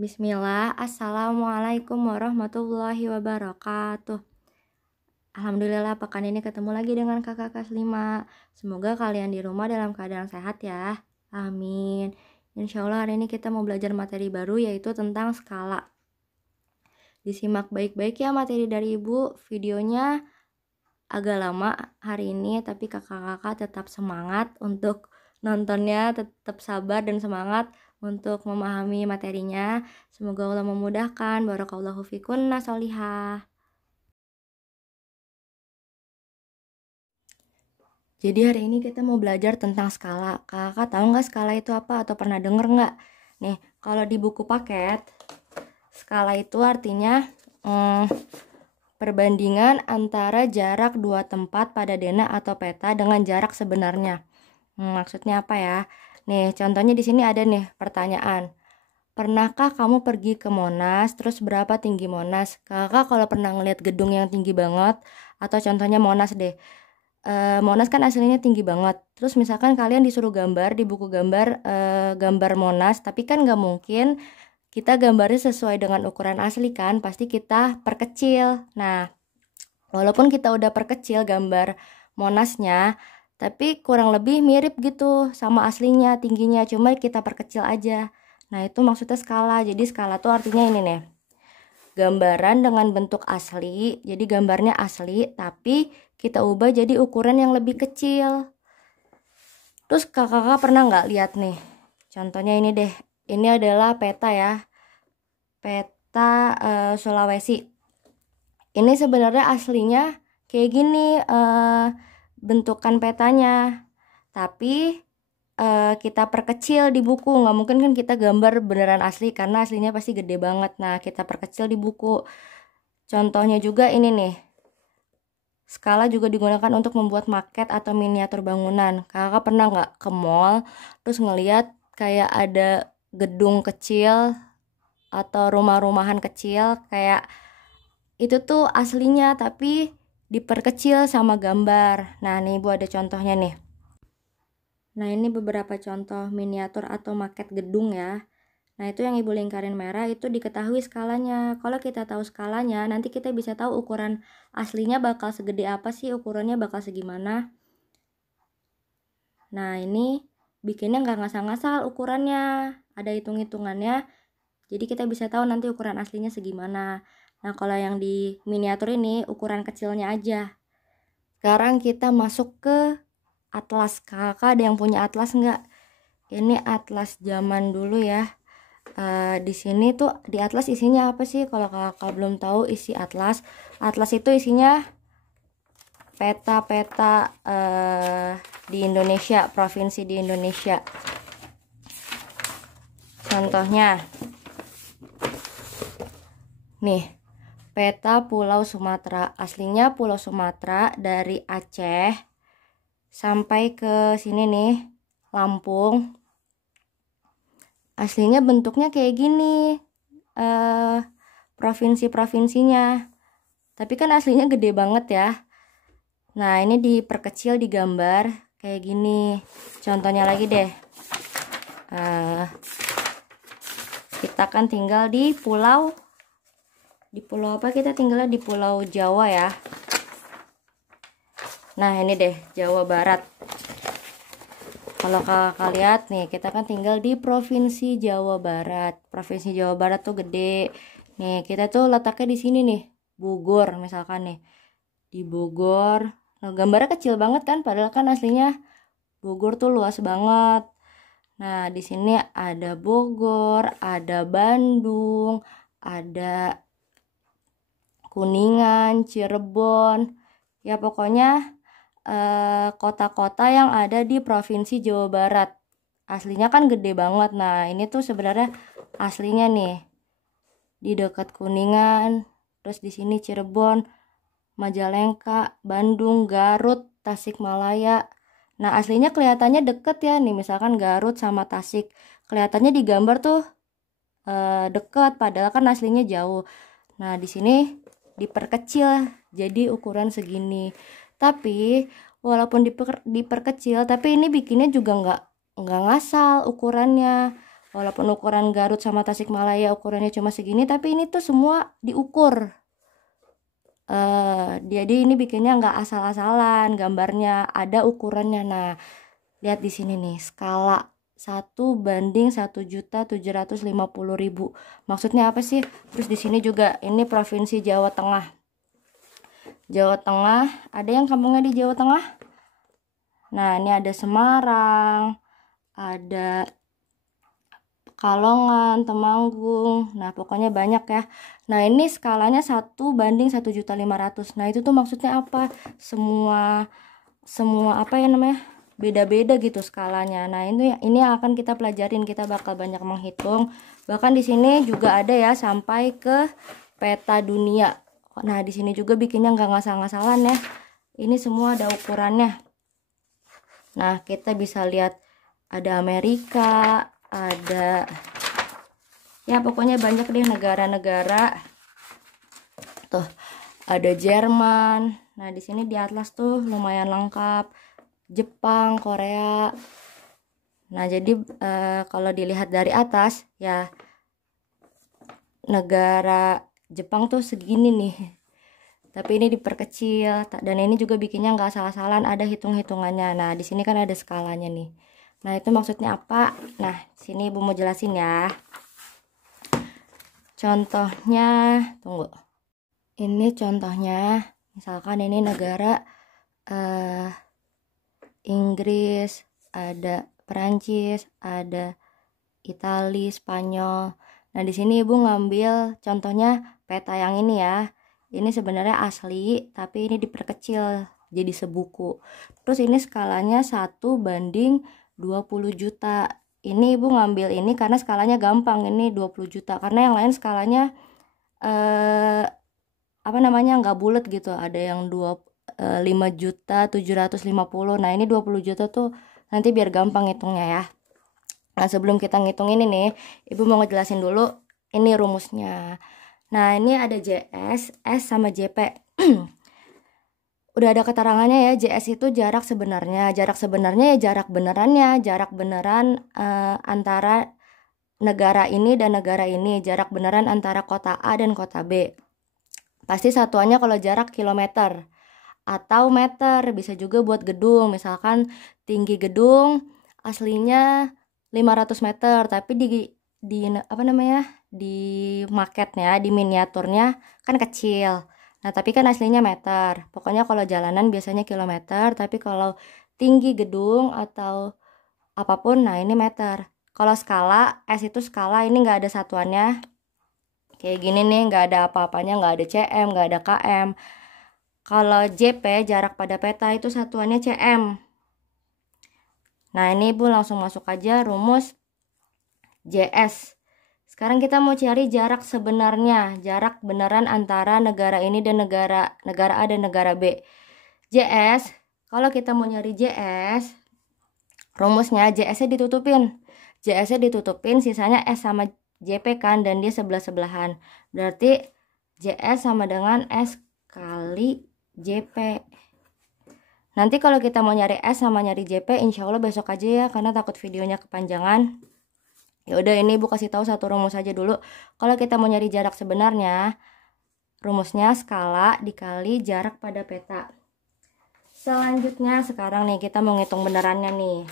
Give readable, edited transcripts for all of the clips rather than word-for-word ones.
Bismillah, Assalamualaikum warahmatullahi wabarakatuh. Alhamdulillah pekan ini ketemu lagi dengan kakak kelas 5. Semoga kalian di rumah dalam keadaan sehat ya. Amin. Insya Allah hari ini kita mau belajar materi baru yaitu tentang skala. Disimak baik-baik ya materi dari ibu. Videonya agak lama hari ini, tapi kakak-kakak tetap semangat untuk nontonnya, tetap sabar dan semangat untuk memahami materinya. Semoga Allah memudahkan. Barakallahu fikunna solihah. Jadi hari ini kita mau belajar tentang skala. Kakak tahu nggak skala itu apa atau pernah denger nggak? Nih, kalau di buku paket, skala itu artinya perbandingan antara jarak dua tempat pada denah atau peta dengan jarak sebenarnya. Maksudnya apa ya? Nih, contohnya di sini ada nih pertanyaan. Pernahkah kamu pergi ke Monas? Terus berapa tinggi Monas? Kakak kalau pernah ngeliat gedung yang tinggi banget, atau contohnya Monas deh. Monas kan aslinya tinggi banget. Terus misalkan kalian disuruh gambar di buku gambar gambar Monas, tapi kan nggak mungkin kita gambarnya sesuai dengan ukuran asli kan, pasti kita perkecil. Nah, walaupun kita udah perkecil gambar Monasnya, tapi kurang lebih mirip gitu sama aslinya tingginya, cuma kita perkecil aja. Nah, itu maksudnya skala. Jadi skala tuh artinya ini nih. Gambaran dengan bentuk asli, jadi gambarnya asli, tapi kita ubah jadi ukuran yang lebih kecil. Terus kakak pernah nggak lihat nih? Contohnya ini deh. Ini adalah peta ya. Peta Sulawesi. Ini sebenarnya aslinya kayak gini bentukan petanya. Tapi kita perkecil di buku. Nggak mungkin kan kita gambar beneran asli karena aslinya pasti gede banget. Nah, kita perkecil di buku. Contohnya juga ini nih. Skala juga digunakan untuk membuat maket atau miniatur bangunan. Kakak pernah nggak ke mall terus ngeliat kayak ada gedung kecil atau rumah-rumahan kecil, kayak itu tuh aslinya tapi diperkecil sama gambar. Nah, nih ibu ada contohnya nih. Nah, ini beberapa contoh miniatur atau maket gedung ya. Nah, itu yang ibu lingkarin merah itu diketahui skalanya. Kalau kita tahu skalanya, nanti kita bisa tahu ukuran aslinya bakal segede apa sih, ukurannya bakal segimana. Nah, ini bikinnya nggak ngasal-ngasal ukurannya. Ada hitung-hitungannya. Jadi kita bisa tahu nanti ukuran aslinya segimana. Nah, kalau yang di miniatur ini ukuran kecilnya aja. Sekarang kita masuk ke atlas. Kakak ada yang punya atlas nggak? Ini atlas zaman dulu ya. Di sini tuh di atlas isinya apa sih? Kalau kakak belum tahu isi atlas, atlas itu isinya peta-peta di Indonesia, provinsi di Indonesia. Contohnya, nih, peta Pulau Sumatera. Aslinya Pulau Sumatera dari Aceh sampai ke sini nih, Lampung. Aslinya bentuknya kayak gini, provinsi-provinsinya. Tapi kan aslinya gede banget ya. Nah, ini diperkecil digambar kayak gini. Contohnya lagi deh. Kita kan tinggal di pulau apa? Kita tinggalnya di Pulau Jawa ya. Nah, ini deh Jawa Barat. Kalau kakak lihat nih, kita kan tinggal di Provinsi Jawa Barat. Provinsi Jawa Barat tuh gede. Nih, kita tuh letaknya di sini nih, Bogor misalkan nih. Di Bogor. Nah, gambarnya kecil banget kan, padahal kan aslinya Bogor tuh luas banget. Nah, di sini ada Bogor, ada Bandung, ada Kuningan, Cirebon. Ya pokoknya kota-kota yang ada di Provinsi Jawa Barat. Aslinya kan gede banget. Nah, ini tuh sebenarnya aslinya nih di dekat Kuningan, terus di sini Cirebon, Majalengka, Bandung, Garut, Tasikmalaya. Nah, aslinya kelihatannya deket ya nih, misalkan Garut sama Tasik. Kelihatannya di gambar tuh deket, padahal kan aslinya jauh. Nah, di sini diperkecil jadi ukuran segini. Tapi walaupun diperkecil, tapi ini bikinnya juga nggak ngasal ukurannya. Walaupun ukuran Garut sama Tasikmalaya ukurannya cuma segini, tapi ini tuh semua diukur. Jadi ini bikinnya nggak asal-asalan, gambarnya ada ukurannya. Nah, lihat di sini nih, skala 1:1.750.000. Maksudnya apa sih? Terus di sini juga ini provinsi Jawa Tengah. Jawa Tengah, ada yang kampungnya di Jawa Tengah? Nah, ini ada Semarang, ada Kalongan, Temanggung. Nah, pokoknya banyak ya. Nah, ini skalanya 1:1.500.000. Nah, itu tuh maksudnya apa? Semua apa ya namanya? Beda-beda gitu skalanya. Nah, ini yang akan kita pelajarin. Kita bakal banyak menghitung. Bahkan di sini juga ada ya sampai ke peta dunia. Nah, di sini juga bikinnya nggak ngasal-ngasalan ya. Ini semua ada ukurannya. Nah, kita bisa lihat ada Amerika, ada ya pokoknya banyak deh negara-negara. Tuh, ada Jerman. Nah, di sini di atlas tuh lumayan lengkap. Jepang, Korea. Nah, jadi kalau dilihat dari atas ya negara Jepang tuh segini nih. Tapi ini diperkecil dan ini juga bikinnya nggak salah-salah, ada hitung-hitungannya. Nah, di sini kan ada skalanya nih. Nah, itu maksudnya apa? Nah, sini Ibu mau jelasin ya. Contohnya, tunggu. Ini contohnya, misalkan ini negara Inggris, ada Perancis, ada Italia, Spanyol. Nah, di sini Ibu ngambil contohnya peta yang ini ya. Ini sebenarnya asli, tapi ini diperkecil jadi sebuku. Terus ini skalanya 1:20 juta. Ini Ibu ngambil ini karena skalanya gampang, ini 20 juta. Karena yang lain skalanya nggak bulat gitu. Ada yang 5.750.000. Nah, ini 20 juta tuh nanti biar gampang hitungnya ya. Nah, sebelum kita ngitung ini nih, Ibu mau ngejelasin dulu ini rumusnya. Nah, ini ada JS, S sama JP. Udah ada keterangannya ya, JS itu jarak sebenarnya. Jarak sebenarnya ya jarak benerannya, jarak beneran antara negara ini dan negara ini, jarak beneran antara kota A dan kota B. Pasti satuannya kalau jarak kilometer atau meter, bisa juga buat gedung. Misalkan tinggi gedung aslinya 500 meter, tapi di marketnya, di miniaturnya kan kecil. Nah, tapi kan aslinya meter. Pokoknya kalau jalanan biasanya kilometer, tapi kalau tinggi gedung atau apapun, nah ini meter. Kalau skala, S itu skala, ini nggak ada satuannya. Kayak gini nih, nggak ada apa-apanya, nggak ada cm, nggak ada km. Kalau JP, jarak pada peta, itu satuannya cm. Nah, ini Ibu langsung masuk aja rumus JS. Sekarang kita mau cari jarak sebenarnya, jarak beneran antara negara ini dan negara A dan negara B. JS, kalau kita mau nyari JS, rumusnya JS-nya ditutupin. JS-nya ditutupin, sisanya S sama JP kan, dan dia sebelah-sebelahan. Berarti JS sama dengan S kali JP. Nanti kalau kita mau nyari S sama nyari JP, insya Allah besok aja ya, karena takut videonya kepanjangan. Ya udah, ini Ibu kasih tahu satu rumus aja dulu. Kalau kita mau nyari jarak sebenarnya, rumusnya skala dikali jarak pada peta. Selanjutnya sekarang nih kita mau ngitung benerannya nih.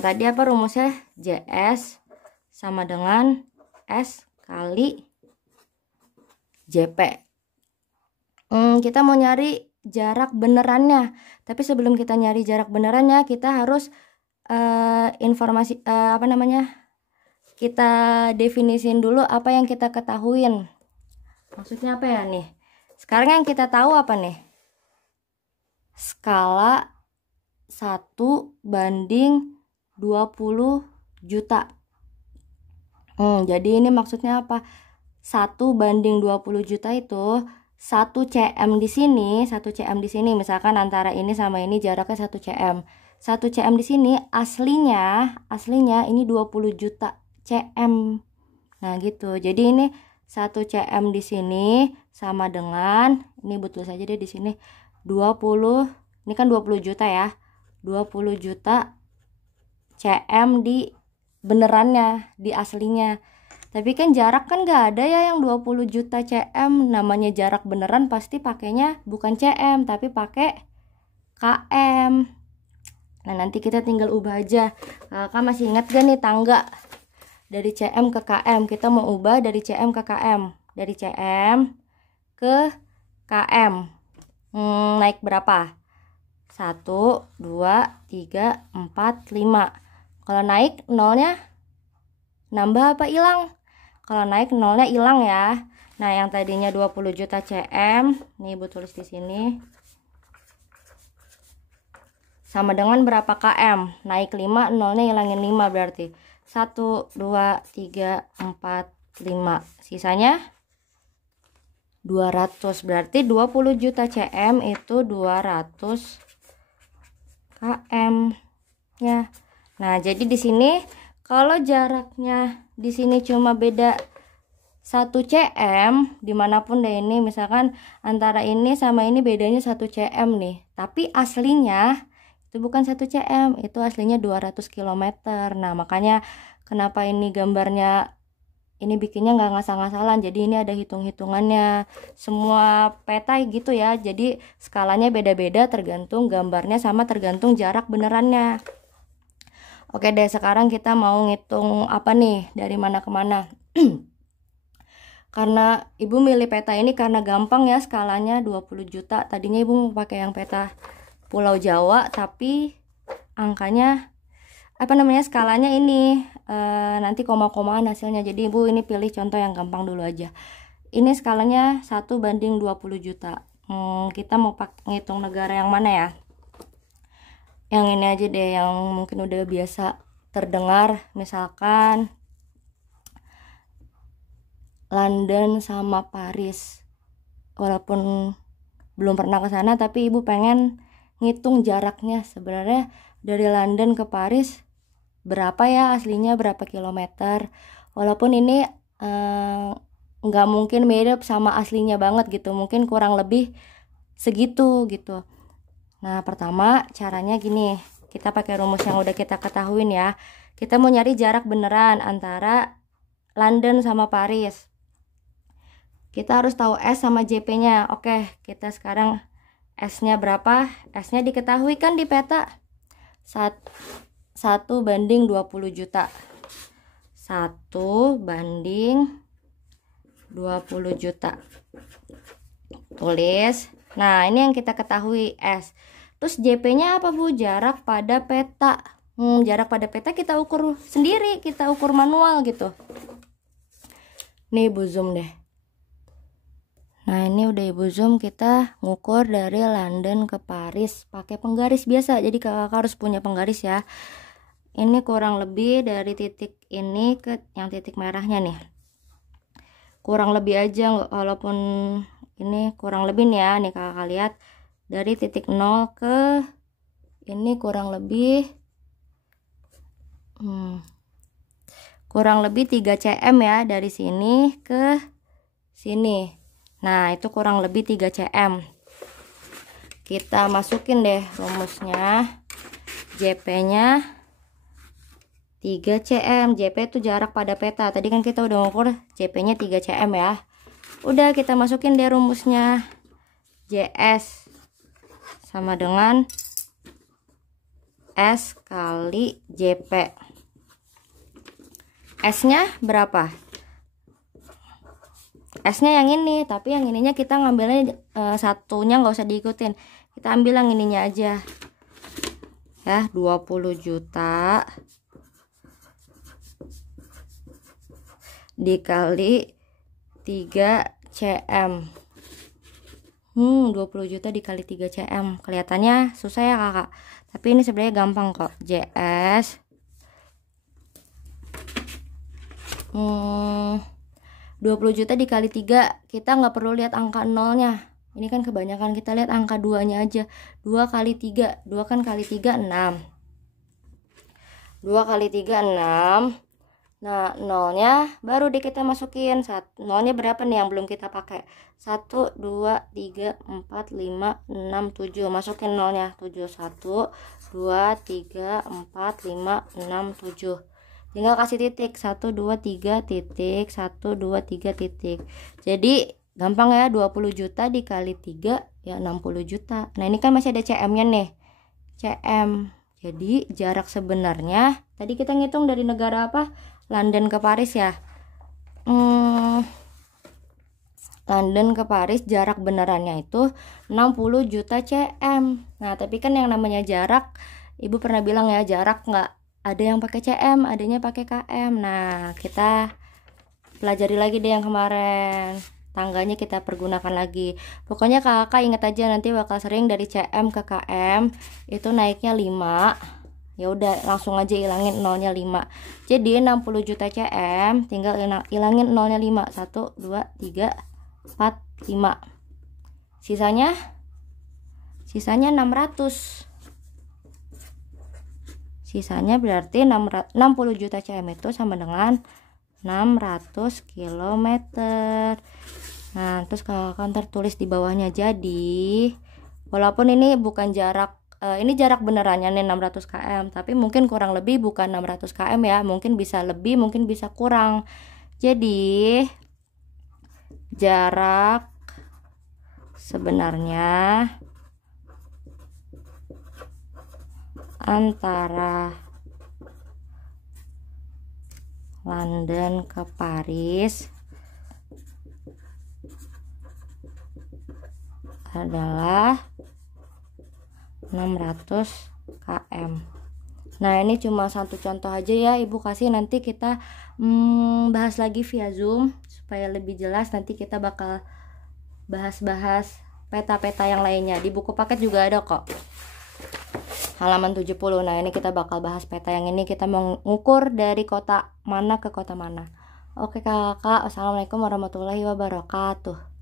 Tadi apa rumusnya? JS sama dengan S kali JP. Kita mau nyari jarak benerannya. Tapi sebelum kita nyari jarak benerannya, kita harus kita definisin dulu apa yang kita ketahuin. Maksudnya apa ya nih? Sekarang yang kita tahu apa nih? Skala 1:20 juta. Jadi ini maksudnya apa? 1:20 juta itu 1 cm di sini, 1 cm di sini. Misalkan antara ini sama ini jaraknya 1 cm. 1 cm di sini aslinya ini 20 juta cm. Nah, gitu. Jadi ini 1 cm di sini sama dengan, ini betul saja deh di sini 20, ini kan 20 juta ya. 20 juta cm di benerannya, di aslinya. Tapi kan jarak kan gak ada ya yang 20 juta cm. Namanya jarak beneran pasti pakainya bukan cm tapi pakai km. Nah nanti kita tinggal ubah aja. Kakak masih ingat gak nih tangga dari cm ke km? Kita mau ubah dari cm ke km. Dari cm ke km. Naik berapa? 1, 2, 3, 4, 5. Kalau naik nolnya nambah apa hilang? Kalau naik nolnya hilang ya. Nah, yang tadinya 20 juta cm, nih Ibu tulis di sini. Sama dengan berapa km? Naik 5, nolnya hilangin 5 berarti. 1, 2, 3, 4, 5. Sisanya 200. Berarti 20 juta cm itu 200 km ya. Nah, jadi di sini kalau jaraknya di sini cuma beda 1 cm, dimanapun deh ini, misalkan antara ini sama ini bedanya 1 cm nih, tapi aslinya itu bukan 1 cm, itu aslinya 200 km. Nah, makanya kenapa ini gambarnya ini bikinnya nggak ngasal-ngasalan, jadi ini ada hitung-hitungannya. Semua peta gitu ya, jadi skalanya beda-beda tergantung gambarnya sama tergantung jarak benerannya. Oke deh, sekarang kita mau ngitung apa nih, dari mana ke mana. Karena Ibu milih peta ini karena gampang ya, skalanya 20 juta. Tadinya Ibu mau pakai yang peta Pulau Jawa, tapi angkanya skalanya ini nanti koma-komaan hasilnya. Jadi Ibu ini pilih contoh yang gampang dulu aja. Ini skalanya 1:20 juta. Kita mau ngitung negara yang mana ya? Yang ini aja deh, yang mungkin udah biasa terdengar, misalkan London sama Paris. Walaupun belum pernah ke sana, tapi Ibu pengen ngitung jaraknya sebenarnya dari London ke Paris berapa ya aslinya, berapa kilometer. Walaupun ini nggak mungkin mirip sama aslinya banget gitu, mungkin kurang lebih segitu gitu. Nah, pertama caranya gini, kita pakai rumus yang udah kita ketahuin ya. Kita mau nyari jarak beneran antara London sama Paris. Kita harus tahu S sama JP-nya. Oke, kita sekarang S-nya berapa? S-nya diketahui kan di peta. 1:20 juta. 1:20 juta. Tulis. Nah, ini yang kita ketahui S. Terus JP-nya apa Bu? Jarak pada peta. Jarak pada peta kita ukur sendiri, kita ukur manual gitu. Nih Ibu zoom deh. Nah, ini udah Ibu zoom, kita ngukur dari London ke Paris pakai penggaris biasa. Jadi kakak harus punya penggaris ya. Ini kurang lebih dari titik ini ke yang titik merahnya nih. Kurang lebih aja, walaupun ini kurang lebih nih ya. Nih kakak lihat dari titik 0 ke ini kurang lebih 3 cm ya, dari sini ke sini. Nah, itu kurang lebih 3 cm. Kita masukin deh rumusnya. JP-nya 3 cm. JP itu jarak pada peta. Tadi kan kita udah ngukur JP-nya 3 cm ya. Udah, kita masukin deh rumusnya. JS sama dengan S kali JP. S-nya berapa? S-nya yang ini, tapi yang ininya kita ngambilnya satunya nggak usah diikutin. Kita ambil yang ininya aja. Ya, 20 juta dikali 3 cm. 20 juta dikali 3 cm. Kelihatannya susah ya kakak, tapi ini sebenarnya gampang kok. JS 20 juta dikali 3, kita nggak perlu lihat angka nolnya. Ini kan kebanyakan kita lihat angka 2-nya aja. 2 kali 3, 2 kan kali 3, 6. 2 kali 3, 6. Nah, nolnya baru deh kita masukin. Nolnya berapa nih yang belum kita pakai? 1, 2, 3, 4, 5, 6, 7. Masukin nolnya. 7, 1, 2, 3, 4, 5, 6, 7. Tinggal kasih titik. 1, 2, 3, titik. 1, 2, 3, titik. Jadi, gampang ya. 20 juta dikali 3, ya 60 juta. Nah, ini kan masih ada CM-nya nih. CM. Jadi, jarak sebenarnya, tadi kita ngitung dari negara apa? London ke Paris ya. London ke Paris jarak benerannya itu 60 juta cm. Nah, tapi kan yang namanya jarak, Ibu pernah bilang ya, jarak nggak ada yang pakai cm, adanya pakai km. Nah, kita pelajari lagi deh yang kemarin. Tangganya kita pergunakan lagi. Pokoknya kakak ingat aja nanti bakal sering dari cm ke km itu naiknya 5. Ya udah langsung aja ilangin nolnya 5. Jadi 60 juta cm tinggal ilangin nolnya 5. 1, 2, 3, 4, 5. Sisanya 600. Sisanya berarti 60 juta cm itu sama dengan 600 km. Nah, terus kakak tertulis di bawahnya. Jadi walaupun ini bukan jarak, ini jarak benerannya nih 600 km, tapi mungkin kurang lebih bukan 600 km ya, mungkin bisa lebih, mungkin bisa kurang. Jadi jarak sebenarnya antara London ke Paris adalah 600 km. Nah, ini cuma satu contoh aja ya Ibu kasih, nanti kita bahas lagi via Zoom supaya lebih jelas. Nanti kita bakal bahas-bahas peta-peta yang lainnya. Di buku paket juga ada kok, halaman 70. Nah, ini kita bakal bahas peta yang ini, kita mau ngukur dari kota mana ke kota mana. Oke kakak, assalamualaikum warahmatullahi wabarakatuh.